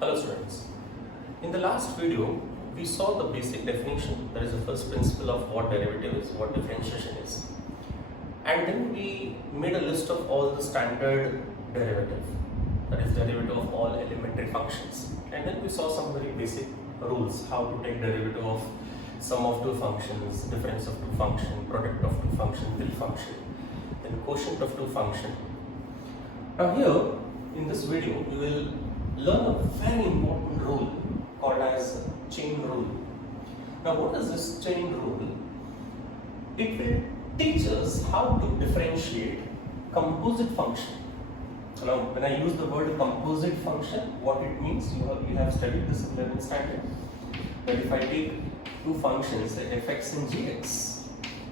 Hello students. In the last video, we saw the basic definition, that is the first principle of what derivative is, what differentiation is. And then we made a list of all the standard derivative, that is derivative of all elementary functions. And then we saw some very basic rules, how to take derivative of sum of two functions, difference of two functions, product of two functions, will function, then quotient of two functions. Now here, in this video, we will learn a very important rule called as chain rule. Now what is this chain rule? It will teach us how to differentiate composite function. Now when I use the word composite function, what it means, you have studied this in 11th standard. That if I take two functions, say fx and gx,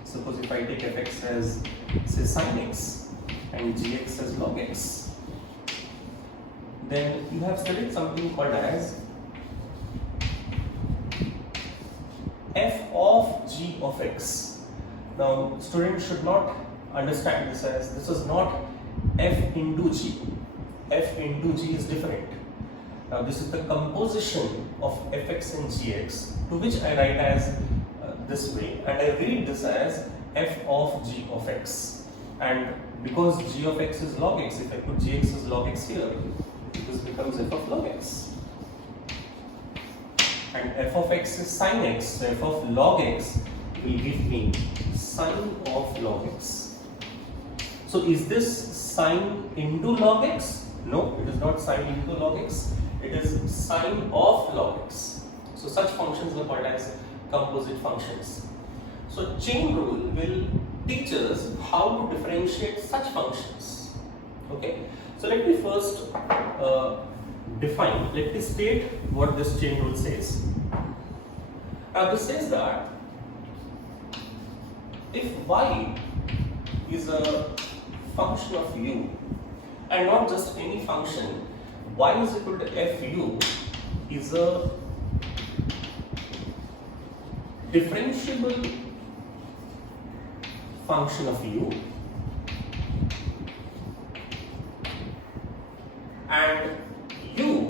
suppose if I take fx as say sin x and gx as log x, then you have studied something called as f of g of x. Now students should not understand this as this is not f into g. F into g is different. Now this is the composition of fx and gx, to which I write as this way, and I read this as f of g of x. And because g of x is log x, if I put gx as log x here, this becomes f of log x. And f of x is sin x, so f of log x will give me sin of log x. So is this sin into log x? No, it is not sin into log x, it is sin of log x. So such functions are called as composite functions. So chain rule will teach us how to differentiate such functions. Okay, so let me first let me state what this chain rule says. Now this says that if y is a function of u, and not just any function, y is equal to fu is a differentiable function of u, and u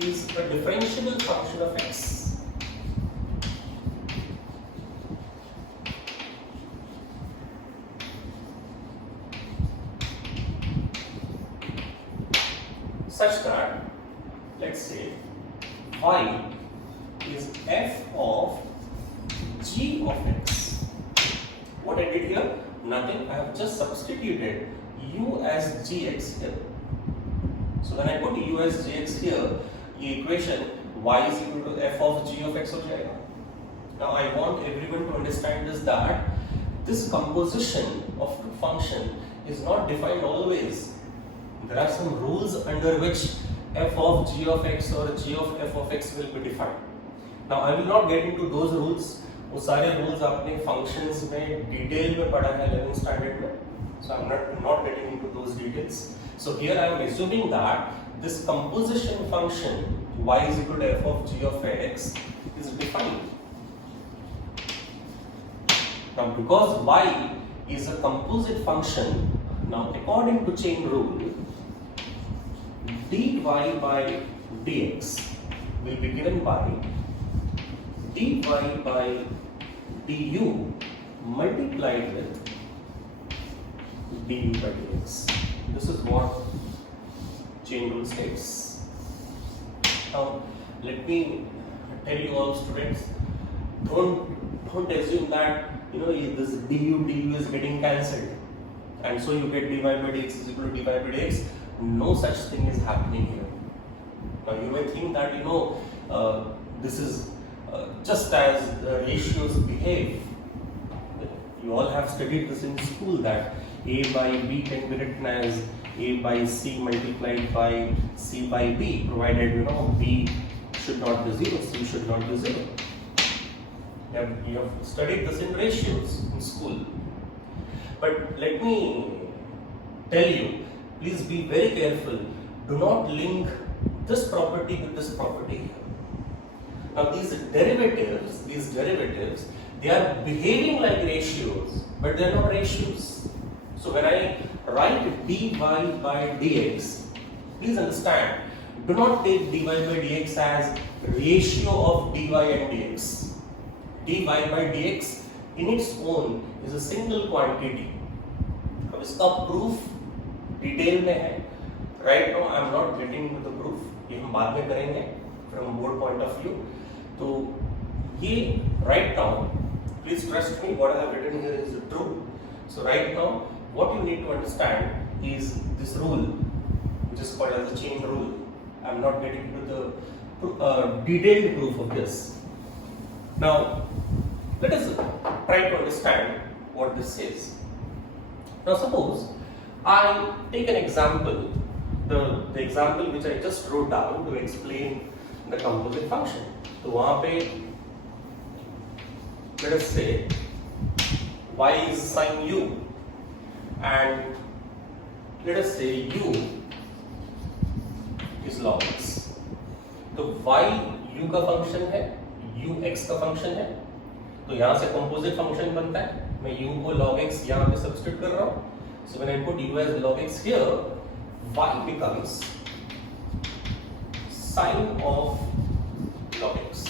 is a differentiable function of x. Such that, let's say, y is f of g of x. What I did here? Nothing. I have just substituted u as gx here. So when I put u as gx here, the equation y is equal to f of g of x ho jayega. Now I want everyone to understand this, that this composition of function is not defined always. There are some rules under which f of g of x or g of f of x will be defined. Now I will not get into those rules. वो सारे rules आपने functions में detail में पढ़ा है 11th standard में. So I am not getting into those details. So here I am assuming that this composition function y is equal to f of g of x is defined. Now because y is a composite function, now according to chain rule, dy by dx will be given by dy by du multiplied with du by dx. This is what chain rule states. Now let me tell you all students, don't assume that this du is getting cancelled and so you get dy by dx is equal to dy by dx. No such thing is happening here. Now you may think that this is just as ratios behave. You all have studied this in school, that a by b can be written as a by c multiplied by c by b, provided b should not be 0, c should not be 0. You have studied this in ratios in school. But let me tell you, please be very careful. Do not link this property with this property here. Now these derivatives, they are behaving like ratios, but they are not ratios. So when I write dy by dx, please understand Do not take dy by dx as ratio of dy and dx. dy by dx in its own is a single quantity. अब इसका proof detail में है. Right now I am not getting into the proof. ये हम बाद में करेंगे from board point of view. तो ये right now, please trust me, what I have written here is true. So right now, what you need to understand is this rule, which is called as the chain rule. I am not getting into the detailed proof of this. Now, let us try to understand what this says. Now, suppose I take an example, the example which I just wrote down to explain the composite function. तो वहाँ पे let us say y is sin u and let us say u is log x. तो y u का function है, u x का function है, तो यहाँ से कंपोजिट फंक्शन बनता है. मैं u को log x यहाँ पे सब्स्टिट्यूट कर रहा हूँ. So when I put u as log x here, y becomes sin of log x.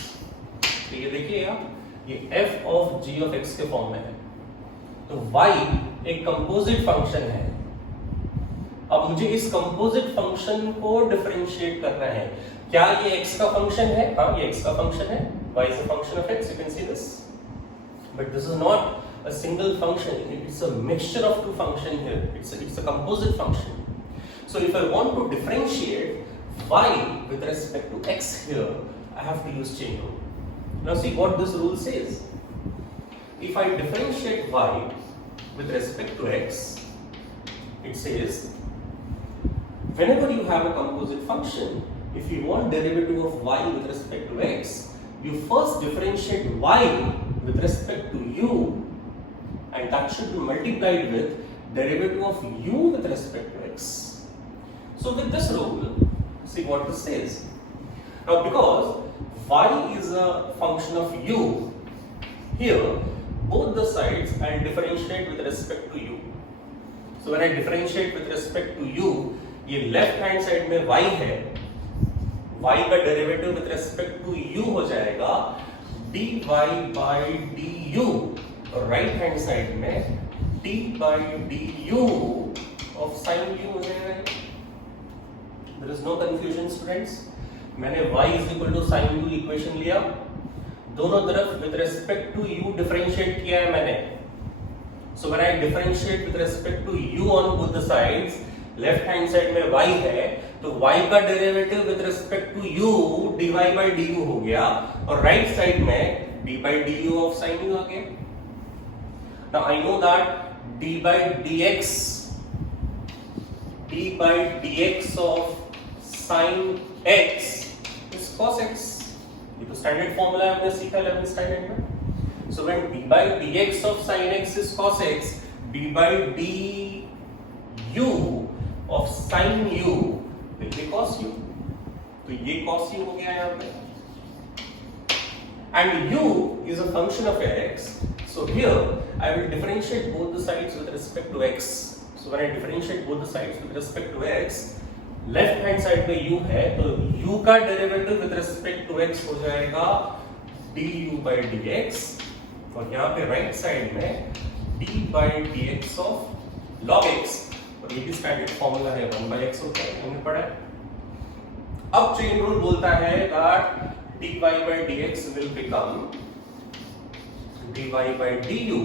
तो ये देखिए आप, ये f of g of x के फॉर्म में है. तो y एक कंपोजिट फंक्शन है. अब मुझे इस कंपोजिट फंक्शन को डिफरेंशिएट करना है. क्या ये x का फंक्शन है? हाँ, ये x का फंक्शन है. y is a function of x. You can see this. But this is not a single function. It's a mixture of two functions here. It's a composite function. So if I want to differentiate y with respect to x here, I have to use chain rule. Now see what this rule says. If I differentiate y with respect to x, it says whenever you have a composite function, if you want derivative of y with respect to x, you first differentiate y with respect to u, and that should be multiplied with derivative of u with respect to x. So with this rule, see what this says. Now because y is a function of u, here both the sides I differentiate with respect to u. So when I differentiate with respect to u, ये left hand side में y है, y का derivative with respect to u हो जाएगा dy by du, और right hand side में d by du of sin u हो जाएगा. There is no confusion students. मैंने y is equal to sin u equation लिया, दोनों तरफ with respect to u differentiate किया है मैंने. So when I differentiate with respect to u on both the sides, left hand side में y है, तो y का derivative with respect to u dy by du हो गया, और राइट साइड में d by du of sin u आ गया. Now I know that d by dx of sin x is cos x. ये तो स्टैंडर्ड फॉर्मूला है, हमने सीखा 11th स्टैंडर्ड में. So when d by dx of sin x is cos x, d by du of sin u will be cos u. तो ये cos u हो गया यहाँ पे. And u is a function of x. So here I will differentiate both the sides with respect to x. So when I differentiate both the sides with respect to x, left hand side पे u है, तो u का derivative with respect to x हो जाएगा du by dx, और यहाँ पे right side में d by dx of log x, और ये भी स्टैंडर्ड फॉर्मूला है 1 by x होता है, हमने पढ़ा है. अब चेन रूल बोलता है that dy by dx will become dy by du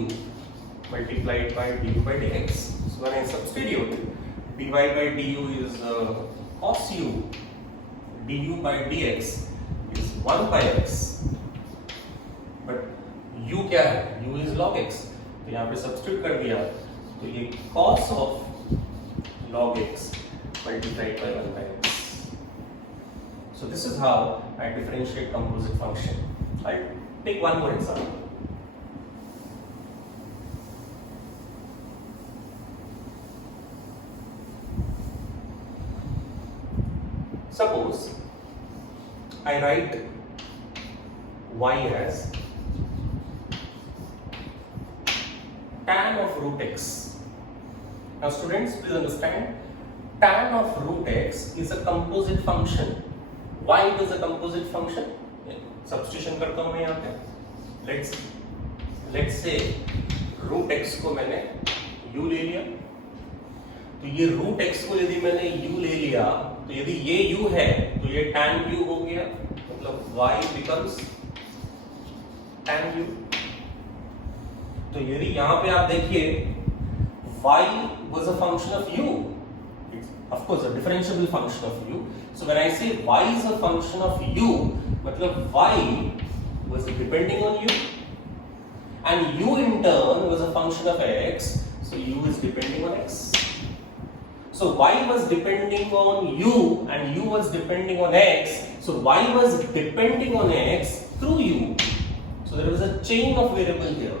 multiplied by du by dx. So when I substitute, dy by du is cos u, du by dx is 1 by x, but u क्या है? u is log x, तो यहाँ पे substitute कर दिया, तो ये cos of log x multiplied by 1 by x. So this is how I differentiate composite function. I'll take one more example. Suppose I write y as tan of root x. Now students, please understand, tan of root x is a composite function. Why it is a composite function? Substitution करता हूँ मैं यहाँ पे. Let's say root x को मैंने u ले लिया. तो ये root x को यदि मैंने u ले लिया, तो यदि ये u है तो ये tan u हो गया, मतलब y becomes tan u. तो यदि यहाँ पे आप देखिए y was a function of u, it's of course a differentiable function of u. So when I say y is a function of u, मतलब y was depending on u, and u in turn was a function of x, so u is depending on x. So y was depending on u and u was depending on x, so y was depending on x through u. So there was a chain of variable here.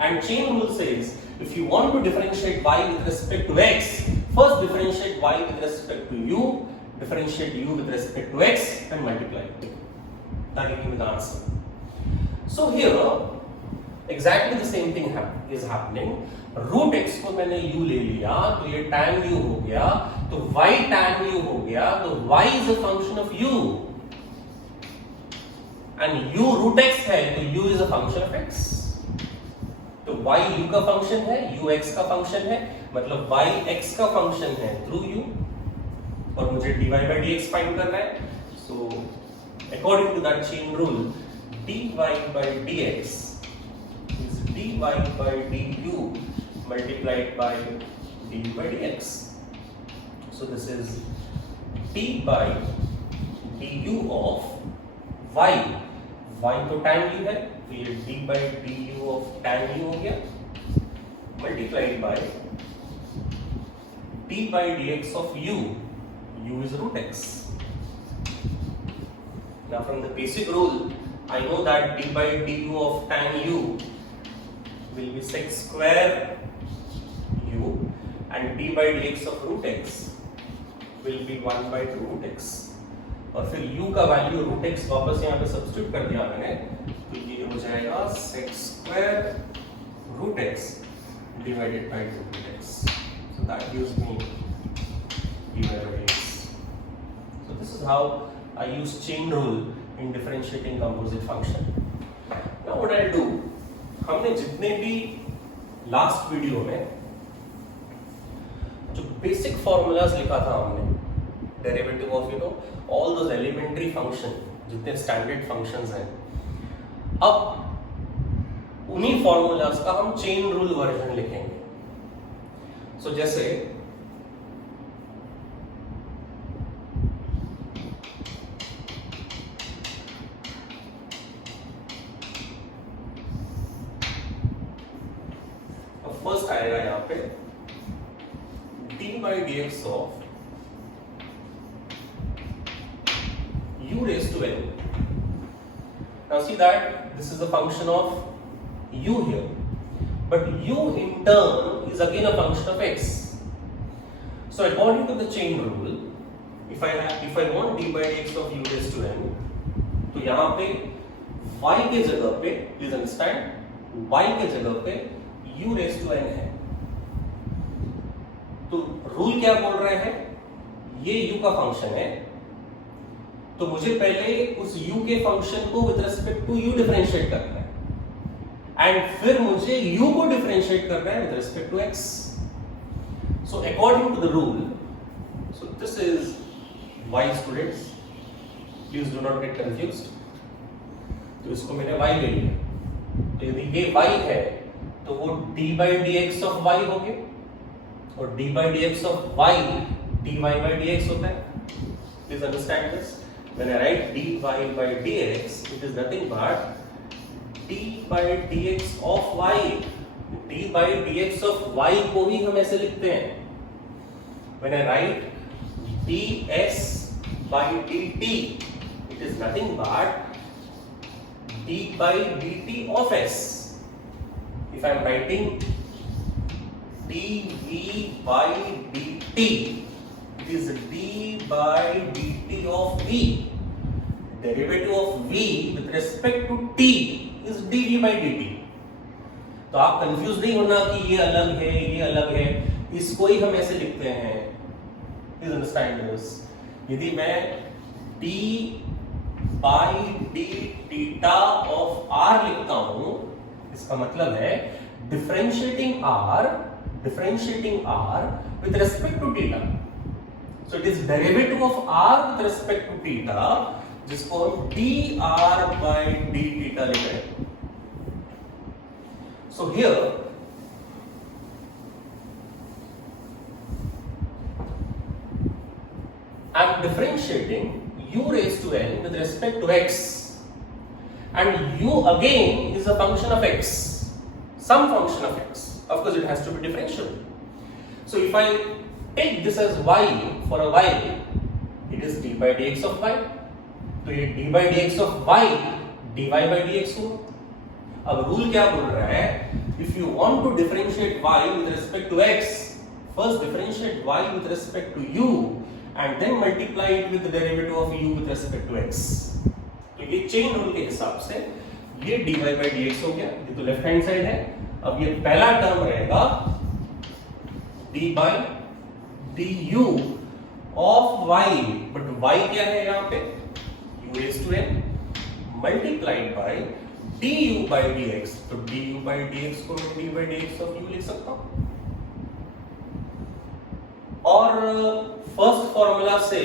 And chain rule says, if you want to differentiate y with respect to x, first differentiate y with respect to u, differentiate u with respect to x, and multiply it. That will give you the answer. So here, exactly the same thing is happening. Root x को मैंने u ले लिया, तो ये tan u हो गया, तो y tan u हो गया, तो y is a function of u. And u root x है, तो u is a function of x. तो y u का फंक्शन है, u x का फंक्शन है, मतलब y x का फंक्शन है थ्रू u, और मुझे dy by dx फाइंड करना है. So according to that chain rule, dy by dx is dy by du multiplied by du by dx. So this is d by du of y. y तो tan u है, तो ये d by du of tan u हो गया, multiplied by d by dx of u. u is root x. Now from the basic rule, I know that d by du of tan u will be sec square u, and d by dx of root x will be 1 by 2 root x. और फिर u का value root x वापस यहाँ पे substitute कर दिया मैंने, तो ये हो जाएगा sec square root x divided by 2 root x. So that gives me dy by dx. So this is how I use chain rule in differentiating composite function. Now what I'll do, हमने जितने भी last video में जो basic formulas लिखा था हमने, derivative of all those elementary function, जितने standard functions हैं, अब उन्हीं फॉर्मूलाज का हम चेन रूल वर्जन लिखेंगे. सो जैसे फर्स्ट आएगा यहाँ पे d by dx of u raised to n. Now see that this is a function of u here, but u in turn is again a function of x. So according to the chain rule, if I want d by dx of u raised to n, तो यहाँ पे y के जगह पे, please understand, y के जगह पे u raised to n है. तो रूल क्या बोल रहे हैं, ये u का फंक्शन है, तो मुझे पहले उस u के फंक्शन को with respect to u differentiate करना है, एंड फिर मुझे u को डिफरेंशिएट करना है with respect to x. So according to the rule, so this is y students, please do not get confused. तो इसको मैंने y ले लिया, तो यदि ये y है तो वो d by dx of y हो गया, और d by dx of y dy by dx होता है. Please understand this. When I write dy by dx, it is nothing but d by dx of y. d by dx of y को ही हम ऐसे लिखते हैं. When I write ds by dt, it is nothing but d by dt of s. If I am writing dv by dt, it is d by dt of v. Derivative of v with respect to t is dv by dt. तो आप confuse नहीं होना कि ये अलग है ये अलग है. इसको ही हम ऐसे लिखते हैं, प्लीज अंडरस्टैंड दिस। यदि मैं d by D theta of r लिखता हूं, इसका मतलब है differentiating r with respect to theta. So it is derivative of r with respect to theta, जिसको हम dr by d theta लिख रहे हैं। So here I am differentiating u raised to n with respect to x, and u again is a function of x, some function of x. Of course, it has to be differentiable. So if I take this as y for a while, it is d by dx of y. तो ये d by dx of y dy by dx होगा। अब rule क्या बोल रहा है? If you want to differentiate y with respect to x, first differentiate y with respect to u and then multiply it with the derivative of u with respect to x. तो ये chain rule के हिसाब से ये dy by dx हो गया, ये तो लेफ्ट हैंड साइड है। अब ये पहला टर्म रहेगा d by du of y, but y क्या है यहाँ पे? u raised to n multiplied by du by dx. तो du by dx को मैं d by dx of u लिख सकता हूँ। और फर्स्ट फॉर्मूला से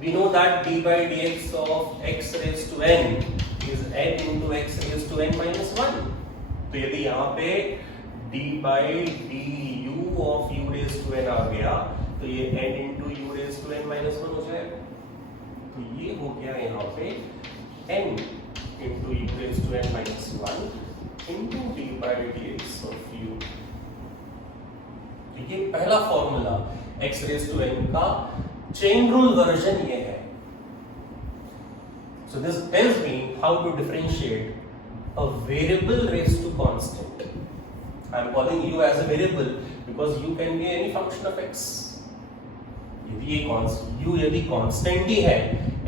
we know that d by dx of x raised to n is n into x raised to n minus 1. तो यदि यहाँ पे d by du of u raised to n आ गया, तो ये n into u raised to n minus 1 हो जाएगा। तो ये हो गया यहाँ पे n into u raised to n minus 1 into d by dx of u। तो ये पहला formula x raised to n का चेन रूल वर्जन ये है। So this tells me how to differentiate a variable raised to constant. I am calling u as a variable because u can be any function of x. यदि ये u यदि constant ही है,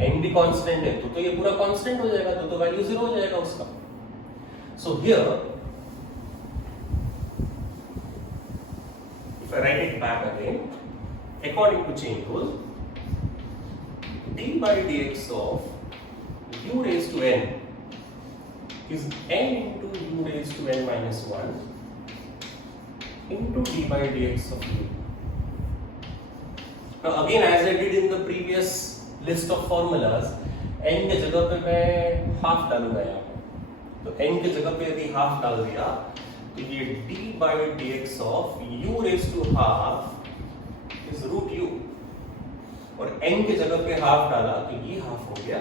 n भी constant है, तो ये पूरा constant हो जाएगा, तो वैल्यू 0 हो जाएगा उसका। So here if I write it back again, according to chain rule, d by dx of u raised to n is n into u raised to n minus 1 into d by dx of u. Now again, as I did in the previous list of formulas, n के जगह पे मैं half डालूंगा यहाँ पे। तो n के जगह पे यदि हाफ डाल दिया, तो ये d by dx of u raised to half is root u, और n के जगह पे हाफ डाला तो ये हाफ हो गया,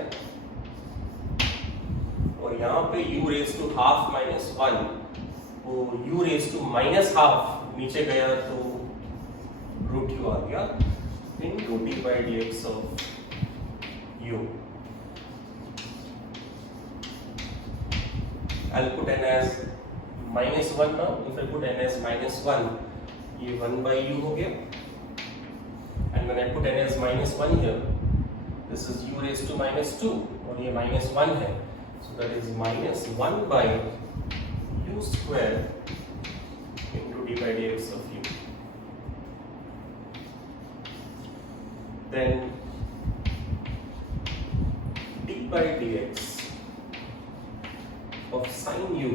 और यहाँ पे u raised to half minus 1, वो u raised to minus half नीचे गया तो root u आ गया into d by dx of u. I'll put n as minus 1 now. If I put n as minus 1, ये 1 by u हो गया, and when I put n as minus 1 here, this is u raised to minus 2, और ये minus 1 है, so that is minus 1 by u square into d by dx of u. Then d by dx of sin u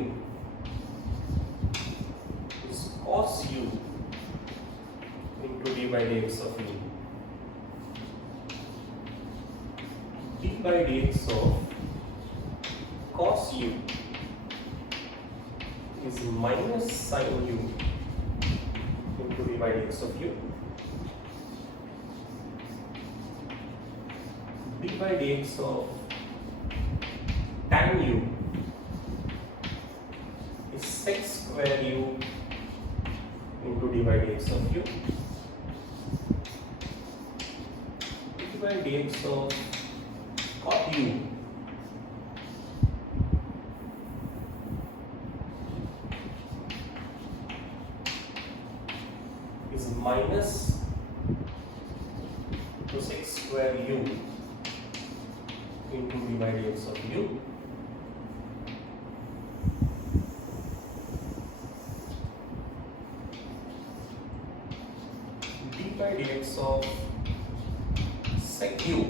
is cos u into d by dx of u. D by dx of cos u is minus sin u into d by dx of u. D by dx of tan u is sec square u into d by dx of u. D by dx of cot u is minus cosec square u into d by dx of u. of sec u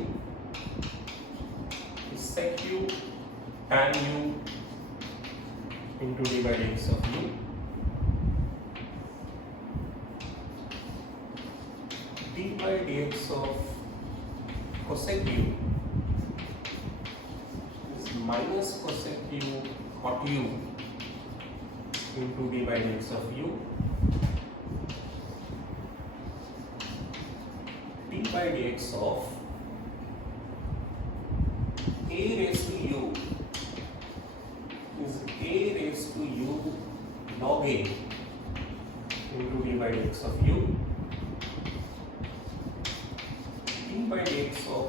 is sec u tan u into d by dx of u. D by dx of cosec u is minus cosec u cot u into d by dx of u. D by dx of a raised to u is a raised to u log a into d by dx of u. D by dx of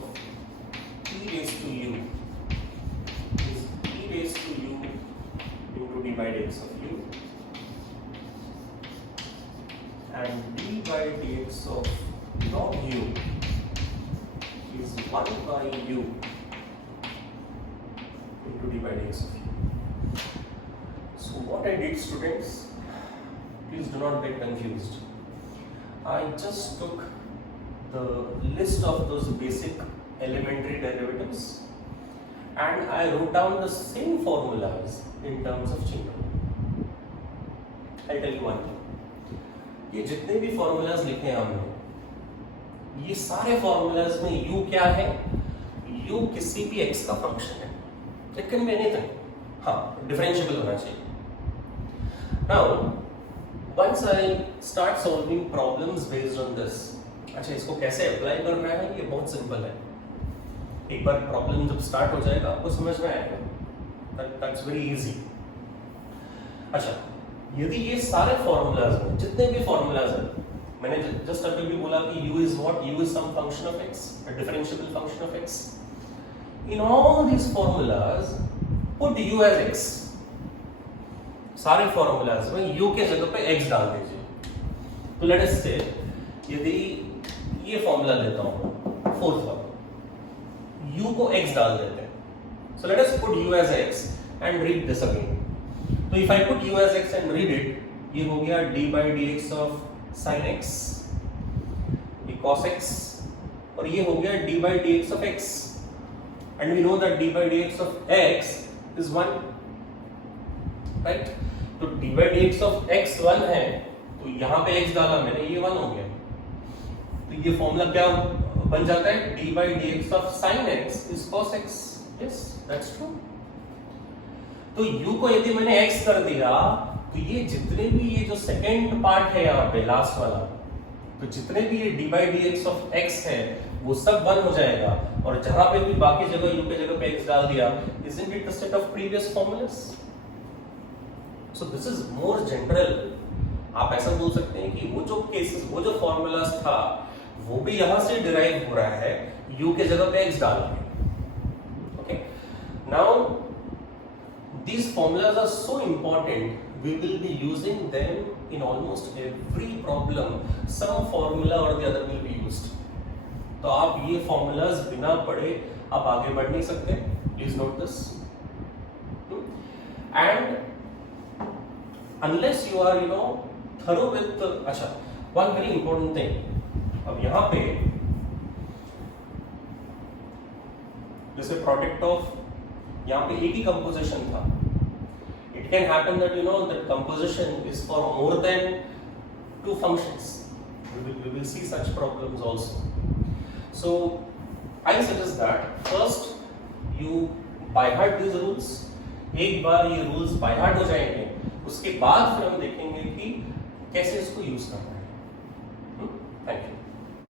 e raised to u is e raised to u into d by dx of u, and d by dx of log u is 1 by u into d by dx of u. So what I did, students, please do not get confused. I just took the list of those basic elementary derivatives and I wrote down the same formulas in terms of chain rule. I'll tell you one thing. ये जितने भी formulas लिखे हैं हमने, ये सारे formulas में u क्या है? u किसी भी x का function है. It can be anything. हाँ, differentiable होना चाहिए. Now, once I start solving problems based on this, अच्छा इसको कैसे अप्लाई करना है ये बहुत सिंपल है. एक बार प्रॉब्लम जब स्टार्ट हो जाएगा आपको समझ में आएगा. That's very easy. अच्छा, यदि ये सारे फॉर्मूलाज में जितने भी फॉर्मूलाज हैं, मैंने जस्ट अभी भी बोला कि u is what? u is some function of x, a differentiable function of x. In all these formulas, put u as x. सारे फॉर्मूलाज में u के जगह पे x डाल दीजिए. तो लेट अस से यदि ये फॉर्मूला लेता हूं, फोर्थ वाला, u को x डाल देते हैं. So let us put u as x and read this again. तो if I put u as x and read it, ये हो गया d by dx of sin x, ये cos x, और ये हो गया d by dx of x. And we know that d by dx of x is 1, right? तो d by dx of x 1 है, तो यहाँ पे x डाला मैंने, ये 1 हो गया. तो ये फॉर्मूला क्या बन जाता है? d by dx of sin x is cos x. Yes, that's true. तो u को यदि मैंने x कर दिया, तो ये जितने भी ये जो सेकेंड पार्ट है यहाँ पे लास्ट वाला, तो जितने भी ये d by dx of x है वो सब 1 हो जाएगा, और जहां पे भी बाकी जगह u के जगह पे x डाल दिया, isn't it the set of previous formulas? So this is more general. आप ऐसा बोल सकते हैं कि वो जो केसेस, वो जो फॉर्मूलाज था वो भी यहां से डिराइव हो रहा है u के जगह पे x डाल के. Okay, now these formulas are so important, we will be using them in almost every problem. Some formula or the other will be used. तो आप ये formulas बिना पढ़े आप आगे बढ़ नहीं सकते. Please note this. And unless you are, thorough with अच्छा, one very important thing. अब यहाँ पे जैसे product of यहाँ पे एक ही composition था. It can happen that that composition is for more than 2 functions. We will see such problems also. So I suggest that first you by heart these rules. एक बार ये rules by heart हो जाएंगे, उसके बाद फिर हम देखेंगे कि कैसे इसको यूज करना है.